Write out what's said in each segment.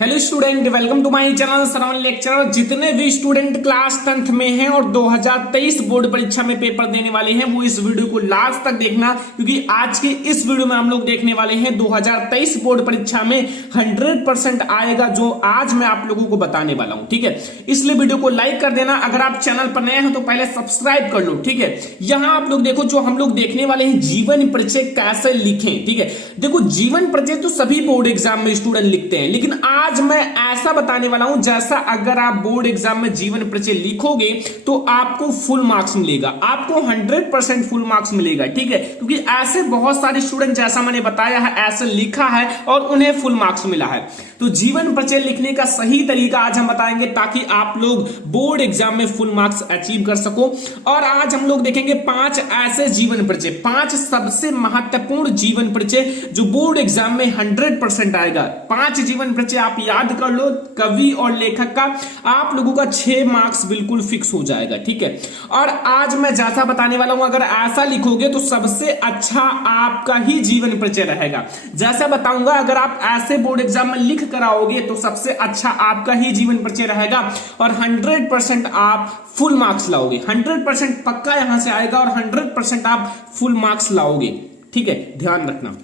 Hello student, welcome to my channel Shravan lecturer. जितने भी student class 10th में हैं और 2023 बोर्ड परीक्षा में पेपर देने वाले हैं वो इस वीडियो को लास्ट तक देखना, क्योंकि आज के इस वीडियो में हम लोग देखने वाले हैं 2023 बोर्ड परीक्षा में 100% आएगा जो आज मैं आप लोगों को बताने वाला हूं। ठीक है, इसलिए वीडियो को लाइक कर देना। अगर आप चैनल पर नए हैं तो पहले सब्सक्राइब कर लो। ठीक है, यहां आप लोग देखो जो हम लोग देखने वाले हैं जीवन परिचय कैसे लिखें। ठीक है, देखो जीवन परिचय तो सभी बोर्ड एग्जाम में स्टूडेंट लिखते हैं, लेकिन आज मैं ऐसा बताने वाला हूं जैसा अगर आप बोर्ड एग्जाम में जीवन परिचय लिखोगे तो आपको फुल मार्क्स मिलेगा, आपको 100% फुल मार्क्स मिलेगा। ठीक है, क्योंकि ऐसे बहुत सारे स्टूडेंट जैसा मैंने बताया है ऐसे लिखा है और उन्हें फुल मार्क्स मिला है। तो जीवन परिचय लिखने का सही तरीका आज हम बताएंगे ताकि आप लोग बोर्ड एग्जाम में फुल मार्क्स अचीव कर सको। और आज हम लोग देखेंगे 5 ऐसे जीवन परिचय, 5 सबसे महत्वपूर्ण जीवन परिचय जो बोर्ड एग्जाम में 100% आएगा। 5 जीवन परिचय आप याद कर लो, कवि और लेखक का, आप लोगों का 6 मार्क्स बिल्कुल फिक्स हो जाएगा। ठीक है, और आज मैं जैसा बताने वाला हूं अगर ऐसा लिखोगे तो सबसे अच्छा आपका ही जीवन परिचय रहेगा। जैसा बताऊंगा अगर आप ऐसे बोर्ड एग्जाम में लिख कर आओगे तो सबसे अच्छा आपका ही जीवन परिचय रहेगा और 100% आप फुल मार्क्स लाओगे। 100% पक्का यहां से आएगा और 100% आप फुल मार्क्स लाओगे। ठीक है, ध्यान रखना।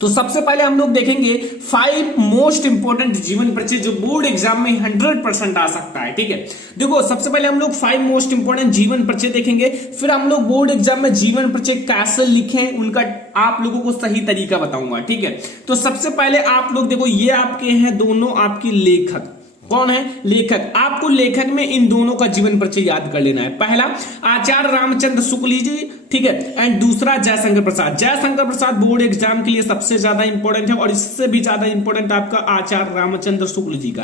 तो सबसे पहले हम लोग देखेंगे 5 मोस्ट इंपोर्टेंट जीवन परिचय जो बोर्ड एग्जाम में 100% आ सकता है। ठीक है, देखो सबसे पहले हम लोग 5 मोस्ट इंपोर्टेंट जीवन परिचय देखेंगे, फिर हम लोग बोर्ड एग्जाम में जीवन परिचय कैसे लिखें उनका आप लोगों को सही तरीका बताऊंगा। ठीक है, तो सबसे पहले आप लोग देखो ये आपके हैं दोनों आपके लेखक। कौन है? लेखक। आपको लेखक में इन दोनों का जीवन परिचय याद कर लेना है। पहला आचार्य रामचंद्र शुक्ल जी, ठीक है, एंड दूसरा जयशंकर प्रसाद। जयशंकर प्रसाद बोर्ड एग्जाम के लिए सबसे ज्यादा इंपॉर्टेंट है और इससे भी ज्यादा इंपॉर्टेंट आपका आचार्य रामचंद्र शुक्ल जी का।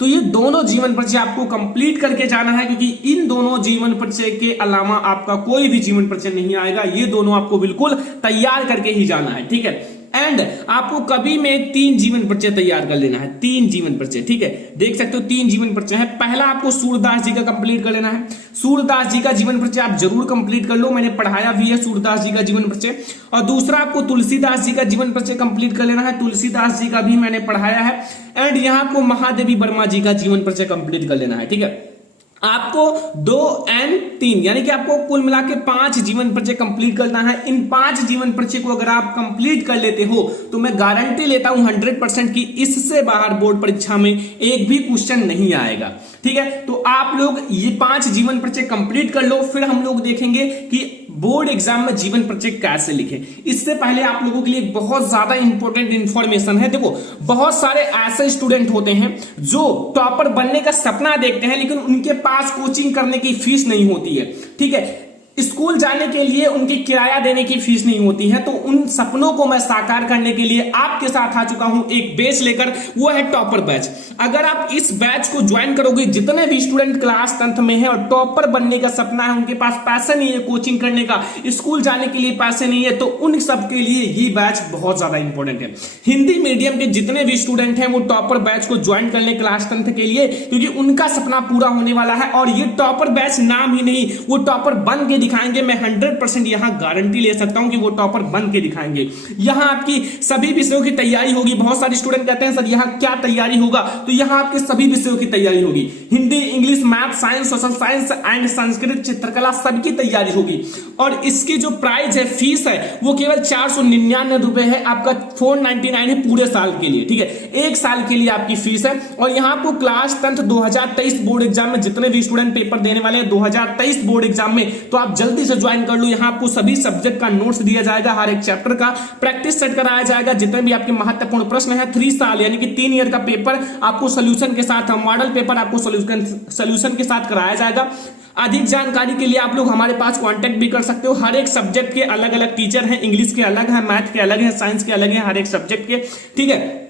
तो ये दोनों जीवन परिचय आपको कंप्लीट करके जाना है, क्योंकि इन दोनों जीवन परिचय के अलावा आपका कोई भी जीवन परिचय नहीं आएगा। ये दोनों आपको बिल्कुल तैयार करके ही जाना है। ठीक है, एंड आपको कभी में 3 जीवन परिचय तैयार कर लेना है। 3 जीवन परिचय, ठीक है, देख सकते हो 3 जीवन परिचय है। पहला आपको सूरदास जी का कंप्लीट कर लेना है। सूरदास जी का जीवन परिचय आप जरूर कंप्लीट कर लो, मैंने पढ़ाया भी है सूरदास जी का जीवन परिचय। और दूसरा आपको तुलसीदास जी का जीवन परिचय कंप्लीट कर लेना है। तुलसीदास जी का भी मैंने पढ़ाया है। एंड यहां आपको महादेवी वर्मा जी का जीवन परिचय कंप्लीट कर लेना है। ठीक है, आपको 2 और 3 यानी कि आपको कुल मिला के 5 जीवन परिचय कंप्लीट करना है। इन 5 जीवन परिचय को अगर आप कंप्लीट कर लेते हो तो मैं गारंटी लेता हूं 100% की इससे बाहर बोर्ड परीक्षा में एक भी क्वेश्चन नहीं आएगा। ठीक है, तो आप लोग ये 5 जीवन परिचय कंप्लीट कर लो, फिर हम लोग देखेंगे कि बोर्ड एग्जाम में जीवन परिचय कैसे लिखें। इससे पहले आप लोगों के लिए बहुत ज्यादा इंपॉर्टेंट इंफॉर्मेशन है। देखो बहुत सारे ऐसे स्टूडेंट होते हैं जो टॉपर बनने का सपना देखते हैं, लेकिन उनके पास कोचिंग करने की फीस नहीं होती है। ठीक है, स्कूल जाने के लिए उनकी किराया देने की फीस नहीं होती है। तो उन सपनों को मैं साकार करने के लिए आपके साथ आ चुका हूं एक बैच लेकर, वो है टॉपर बैच। अगर आप इस बैच को ज्वाइन करोगे, जितने भी स्टूडेंट क्लास 10th में है और टॉपर बनने का सपना है, उनके पास पैसे नहीं है कोचिंग करने का, स्कूल जाने के लिए पैसे नहीं है, तो उन सब के लिए ये बैच बहुत ज्यादा इंपॉर्टेंट है। हिंदी मीडियम के जितने भी स्टूडेंट हैं वो टॉपर बैच को ज्वाइन कर ले क्लास 10th के लिए, क्योंकि उनका सपना पूरा होने वाला है। और ये टॉपर बैच नाम ही नहीं, वो टॉपर बन के दिखाएंगे। मैं 100% यहां गारंटी ले सकता हूं कि वो टॉपर बन के दिखाएंगे। यहां आपकी सभी विषयों की तैयारी होगी। बहुत सारे स्टूडेंट कहते हैं सर यहां क्या तैयारी होगा, तो यहां आपके सभी विषयों की तैयारी होगी। Hindi, English, math, science, social science and Sanskrit, चित्रकला सबकी तैयारी होगी। और इसकी जो प्राइस है, फीस है, वो केवल 499 रुपए है। आपका 499 है पूरे साल के लिए। ठीक है, 1 साल के लिए आपकी फीस है। और यहां आपको क्लास 10th 2023 बोर्ड एग्जाम में जितने भी स्टूडेंट पेपर देने वाले हैं 2023 बोर्ड एग्जाम में, तो आप जल्दी से ज्वाइन कर लो। यहां आपको सभी सब्जेक्ट का नोट्स दिया जाएगा, हर एक चैप्टर का प्रैक्टिस सेट कराया जाएगा। जितने भी आपके महत्वपूर्ण प्रश्न है 3 साल यानी कि 3 ईयर का पेपर आपको सोल्यूशन के साथ, मॉडल पेपर आपको सोल्यूशन के साथ कराया जाएगा। अधिक जानकारी के लिए आप लोग हमारे पास कांटेक्ट भी कर सकते हो। हर एक सब्जेक्ट के अलग अलग टीचर हैं, इंग्लिश के अलग है, मैथ के अलग है, साइंस के अलग है, हर एक सब्जेक्ट के। ठीक है,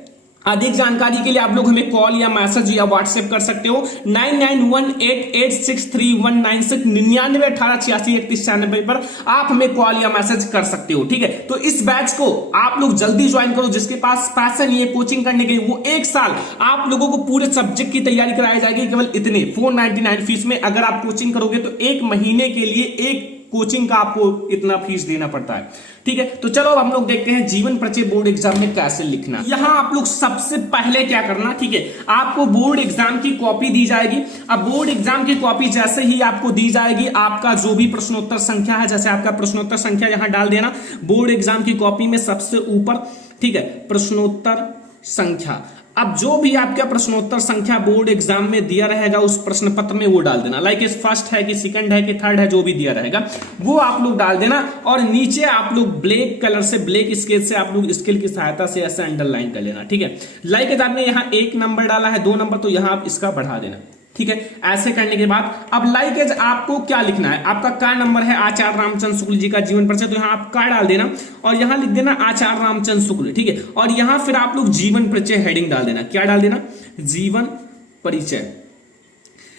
अधिक जानकारी के लिए आप लोग हमें कॉल या मैसेज या व्हाट्सएप कर सकते हो 9918863196 9918863196 पर आप हमें कॉल या मैसेज कर सकते हो। ठीक है, तो इस बैच को आप लोग जल्दी ज्वाइन करो। जिसके पास पैसा नहीं है कोचिंग करने के लिए, वो 1 साल आप लोगों को पूरे सब्जेक्ट की तैयारी कराई जाएगी केवल इतने 499 फीस में। अगर आप कोचिंग करोगे तो 1 महीने के लिए एक कोचिंग का आपको इतना फीस देना पड़ता है। ठीक है। तो चलो अब हम लोग देखते हैं जीवन परिचय बोर्ड एग्जाम में कैसे लिखना। यहां आप लोग सबसे पहले क्या करना, ठीक है, आपको बोर्ड एग्जाम की कॉपी दी जाएगी। अब बोर्ड एग्जाम की कॉपी जैसे ही आपको दी जाएगी, आपका जो भी प्रश्नोत्तर संख्या है, जैसे आपका प्रश्नोत्तर संख्या यहां डाल देना बोर्ड एग्जाम की कॉपी में सबसे ऊपर, ठीक है, प्रश्नोत्तर संख्या। अब जो भी आपका प्रश्नोत्तर संख्या बोर्ड एग्जाम में दिया रहेगा उस प्रश्न पत्र में वो डाल देना। लाइक फर्स्ट है कि सेकंड है कि थर्ड है, जो भी दिया रहेगा वो आप लोग डाल देना। और नीचे आप लोग ब्लैक कलर से, ब्लैक स्केल से आप लोग स्केल की सहायता से ऐसे अंडरलाइन कर लेना, ठीक है। लाइक आपने यहाँ 1 नंबर डाला है, 2 नंबर, तो यहाँ आप इसका बढ़ा देना, ठीक है। ऐसे करने के बाद अब लाइक एज आपको क्या लिखना है, आपका का नंबर है आचार्य रामचंद्र शुक्ल जी का जीवन परिचय, तो यहां आप का डाल देना और यहां लिख देना आचार्य रामचंद्र शुक्ल, ठीक है। और यहां फिर आप लोग जीवन परिचय हेडिंग डाल देना, क्या डाल देना, जीवन परिचय।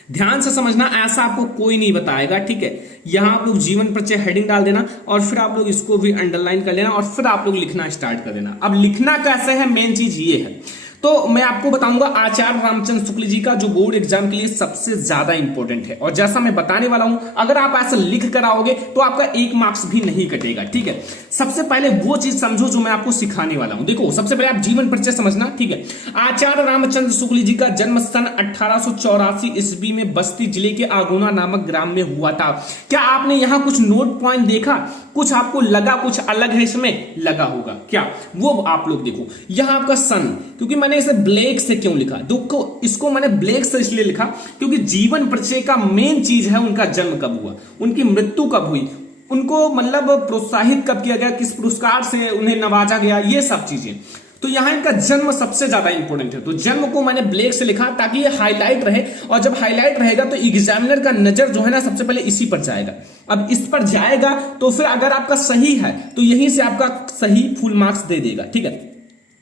ध्यान से समझना, ऐसा आपको कोई नहीं बताएगा, ठीक है। यहां आप लोग जीवन परिचय हेडिंग डाल देना और फिर आप लोग इसको भी अंडरलाइन कर लेना और फिर आप लोग लिखना स्टार्ट कर देना। अब लिखना कैसे है, मेन चीज ये है। तो मैं आपको बताऊंगा आचार्य रामचंद्र शुक्ल जी का जो बोर्ड एग्जाम के लिए सबसे ज्यादा इंपॉर्टेंट है, और जैसा मैं बताने वाला हूं, अगर आप ऐसा लिख कर आओगे तो आपका 1 मार्क्स भी नहीं कटेगा, ठीक है। सबसे पहले वो चीज समझो जो मैं आपको सिखाने वाला हूं। देखो, सबसे पहले आप जीवन परिचय समझना, ठीक है। आचार्य रामचंद्र शुक्ल जी का जन्म सन 1884 ईस्वी में बस्ती जिले के आगोना नामक ग्राम में हुआ था। क्या आपने यहाँ कुछ नोट पॉइंट देखा, कुछ आपको लगा कुछ अलग है इसमें, लगा होगा क्या, वो आप लोग देखो। यहां आपका सन, क्योंकि मैंने इसे ब्लैक से क्यों लिखा, देखो इसको मैंने ब्लैक से इसलिए लिखा क्योंकि जीवन परिचय का मेन चीज है उनका जन्म कब हुआ, उनकी मृत्यु कब हुई, उनको मतलब प्रोत्साहित कब किया गया, किस पुरस्कार से उन्हें नवाजा गया, ये सब चीजें। तो यहां इनका जन्म सबसे ज्यादा इंपॉर्टेंट है, तो जन्म को मैंने ब्लैक से लिखा ताकि ये हाईलाइट रहे, और जब हाईलाइट रहेगा तो एग्जामिनर का नजर जो है ना सबसे पहले इसी पर जाएगा। अब इस पर जाएगा तो फिर अगर आपका सही है तो यहीं से आपका सही फुल मार्क्स दे देगा, ठीक है।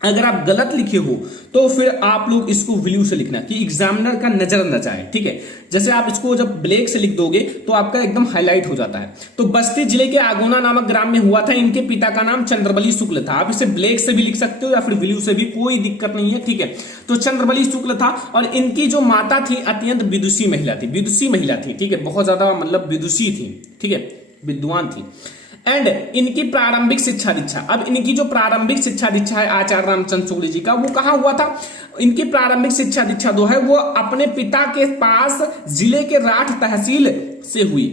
अगर आप गलत लिखे हो तो फिर आप लोग इसको वैल्यू से लिखना कि एग्जामिनर का नजर न जाए, ठीक है। जैसे आप इसको जब ब्लैक से लिख दोगे तो आपका एकदम हाईलाइट हो जाता है। तो बस्ती जिले के आगोना नामक ग्राम में हुआ था। इनके पिता का नाम चंद्रबली शुक्ल था। आप इसे ब्लैक से भी लिख सकते हो या फिर वैल्यू से भी, कोई दिक्कत नहीं है, ठीक है। तो चंद्रबली शुक्ल था और इनकी जो माता थी अत्यंत विदुषी महिला थी, विदुषी महिला थी, ठीक है, बहुत ज्यादा मतलब विदुषी थी, ठीक है, विद्वान थी। एंड इनकी प्रारंभिक शिक्षा दीक्षा, अब इनकी जो प्रारंभिक शिक्षा दीक्षा है आचार्य रामचंद्र शुक्ल जी का, वो कहां हुआ था, इनकी प्रारंभिक शिक्षा दीक्षा जो है वो अपने पिता के पास जिले के राठ तहसील से हुई।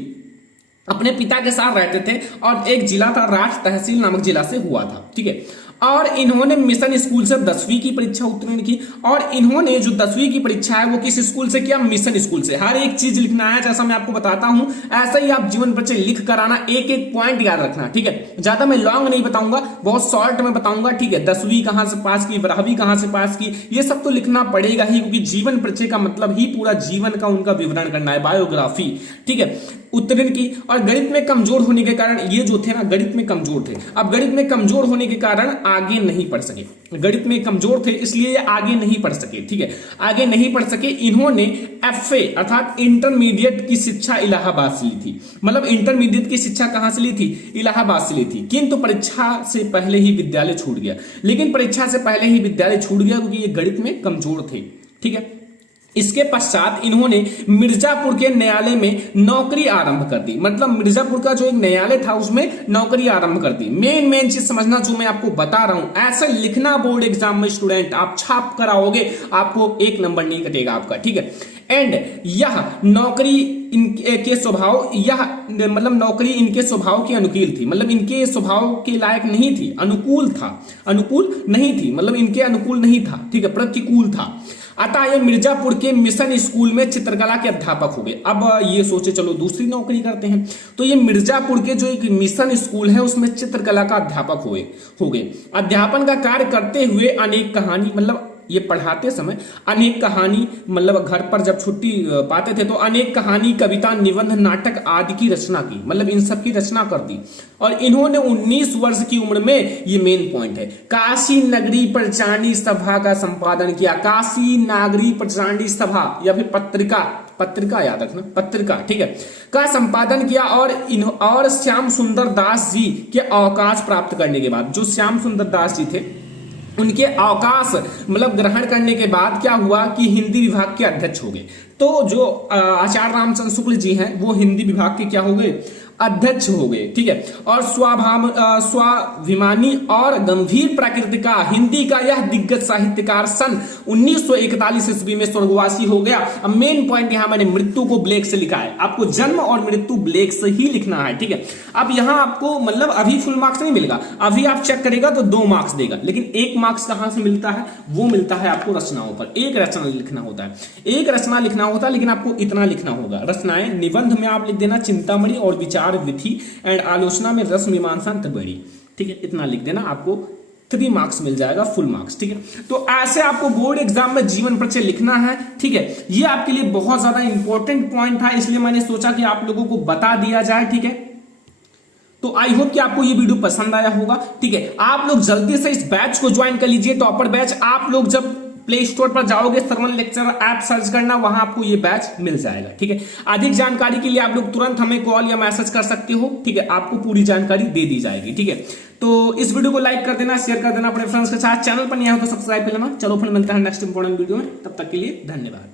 अपने पिता के साथ रहते थे और एक जिला था राठ तहसील नामक जिला से हुआ था, ठीक है। और इन्होंने मिशन स्कूल से 10वीं की परीक्षा उत्तीर्ण की, और इन्होंने जो 10वीं की परीक्षा है वो किस स्कूल से किया, मिशन स्कूल से। हर एक चीज लिखना है जैसा मैं आपको बताता हूं, ऐसा ही आप जीवन परिचय लिख कर आना, एक एक पॉइंट याद रखना, ठीक है। ज्यादा मैं लॉन्ग नहीं बताऊंगा, बहुत शॉर्ट में बताऊंगा, ठीक है। 10वीं कहां से पास की, 12वीं कहां से पास की, ये सब तो लिखना पड़ेगा ही, क्योंकि जीवन परिचय का मतलब ही पूरा जीवन का उनका विवरण करना है, बायोग्राफी, ठीक है, उत्तीर्ण की। और गणित में कमजोर होने के कारण ये जो थे ना गणित में कमजोर थे, अब गणित में कमजोर होने के कारण आगे नहीं पढ़ सके, गणित में कमजोर थे इसलिए आगे नहीं पढ़ सके, ठीक है, आगे नहीं पढ़ सके। इन्होंने एफए अर्थात इंटरमीडिएट की शिक्षा इलाहाबाद से ली थी, मतलब इंटरमीडिएट की शिक्षा कहां से ली थी, इलाहाबाद से ली थी। किंतु परीक्षा से पहले ही विद्यालय छूट गया, लेकिन परीक्षा से पहले ही विद्यालय छूट गया क्योंकि ये गणित में कमजोर थे, ठीक है। इसके पश्चात इन्होंने मिर्जापुर के न्यायालय में नौकरी आरंभ कर दी, मतलब मिर्जापुर का जो एक न्यायालय था उसमें नौकरी आरंभ कर दी। मेन चीज समझना जो मैं आपको बता रहा हूं, ऐसे लिखना बोर्ड एग्जाम में स्टूडेंट, आप छाप कर आओगे आपको 1 नंबर नहीं कटेगा आपका, ठीक है। एंड यह नौकरी इनके स्वभाव, यह मतलब नौकरी इनके स्वभाव की अनुकूल थी, मतलब इनके स्वभाव के लायक नहीं थी, अनुकूल था, अनुकूल नहीं थी, मतलब इनके अनुकूल नहीं था, ठीक है, प्रतिकूल था। अतः ये मिर्जापुर के मिशन स्कूल में चित्रकला के अध्यापक हो गए। अब ये सोचे चलो दूसरी नौकरी करते हैं, तो ये मिर्जापुर के जो एक मिशन स्कूल है उसमें चित्रकला का अध्यापक हो गए। अध्यापन का कार्य करते हुए अनेक कहानी, मतलब ये पढ़ाते समय अनेक कहानी, मतलब घर पर जब छुट्टी पाते थे तो अनेक कहानी, कविता, निबंध, नाटक आदि की रचना की, मतलब इन सब की रचना कर दी। और इन्होंने 19 वर्ष की उम्र में, ये मेन पॉइंट है, काशी नगरी प्रचारणी सभा का संपादन किया। काशी नागरी प्रचारणी सभा या फिर पत्रिका याद रखना, पत्रिका, ठीक है, का संपादन किया। और श्याम सुंदर दास जी के अवकाश प्राप्त करने के बाद, जो श्याम सुंदर दास जी थे उनके अवकाश मतलब ग्रहण करने के बाद क्या हुआ कि हिंदी विभाग के अध्यक्ष हो गए। तो जो आचार्य रामचंद्र शुक्ल जी हैं वो हिंदी विभाग के क्या हो गए, अध्यक्ष हो गए, ठीक है। और स्वाभिमानी और गंभीर प्रकृति का हिंदी का यह दिग्गज साहित्यकार सन 1941 ईस्वी में स्वर्गवासी हो गया। अब मेन पॉइंट यहां मैंने मृत्यु को ब्लैक से लिखा है, आपको जन्म और मृत्यु ब्लैक से ही लिखना है, ठीक है। अब यहां आपको मतलब अभी फुल मार्क्स नहीं मिलेगा, अभी आप चेक करेगा तो 2 मार्क्स देगा, लेकिन 1 मार्क्स कहां से मिलता है, वो मिलता है आपको रचनाओं पर। एक रचना लिखना होता है, एक रचना लिखना होता है, लेकिन आपको इतना लिखना होगा। रचनाएं निबंध में आप लिख देना चिंतामणि और विचार विधि एंड आलोचना में रस मीमांसा त्रिवेणी, ठीक है, इतना लिख देना, आपको 3 मार्क्स मिल जाएगा, फुल मार्क्स, ठीक है। तो ऐसे आपको बोर्ड एग्जाम में जीवन परिचय लिखना है, ठीक है। ये आपके लिए बहुत ज्यादा इंपॉर्टेंट पॉइंट था, इसलिए मैंने सोचा कि आप लोगों को बता दिया जाए, ठीक है। तो आई होप कि आपको ये वीडियो पसंद आया होगा, ठीक है। आप लोग जल्दी से इस बैच को ज्वाइन कर लीजिए, टॉपर बैच। आप लोग जब प्ले स्टोर पर जाओगे, श्रवण लेक्चर ऐप सर्च करना, वहां आपको ये बैच मिल जाएगा, ठीक है। अधिक जानकारी के लिए आप लोग तुरंत हमें कॉल या मैसेज कर सकते हो, ठीक है, आपको पूरी जानकारी दे दी जाएगी, ठीक है। तो इस वीडियो को लाइक कर देना, शेयर कर देना अपने फ्रेंड्स के साथ, चैनल पर नहीं आए हो तो सब्सक्राइब कर लेना। चलो फिर मिलता है नेक्स्ट इंपॉर्टेंट वीडियो में, तब तक के लिए धन्यवाद।